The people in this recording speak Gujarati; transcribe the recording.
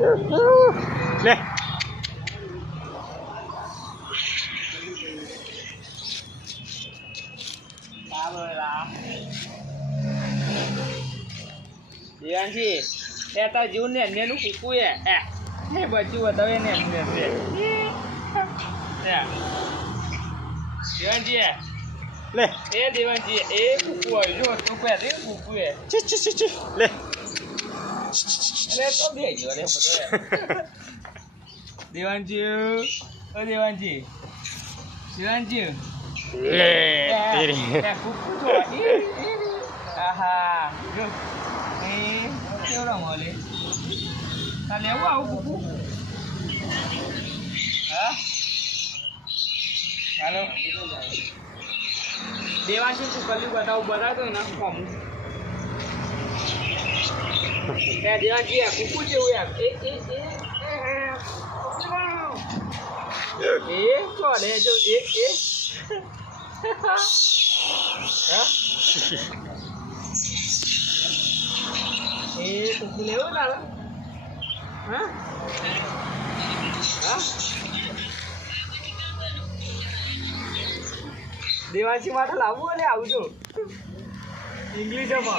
લે દેવાનજી એ તાર જીવન ને નેનું કૂકું એ બચ્યું બતાવે ને એમને દેવાનજી લે એ દેવાનજી એ કૂકું હોય જો તું પહેરે કૂકું લે અરે તો બે ગયો રે દેવાનજી ઓ દેવાનજી દેવાનજી લે તેરી કૂકું જો આહા જો એ કેવડા મોલે આ લેવું આવું કૂકું હા હાલો દેવાંશી શું કર્યું બતાવતો એના ફોર્મ ત્યાં દેવાંશી કૂકું જેવું યાર એ ચોલે જો હા એ કૂકું લેવું તારે હા હા દેવાંશી માટે લાવવું ને આવજો ઇંગ્લિશમાં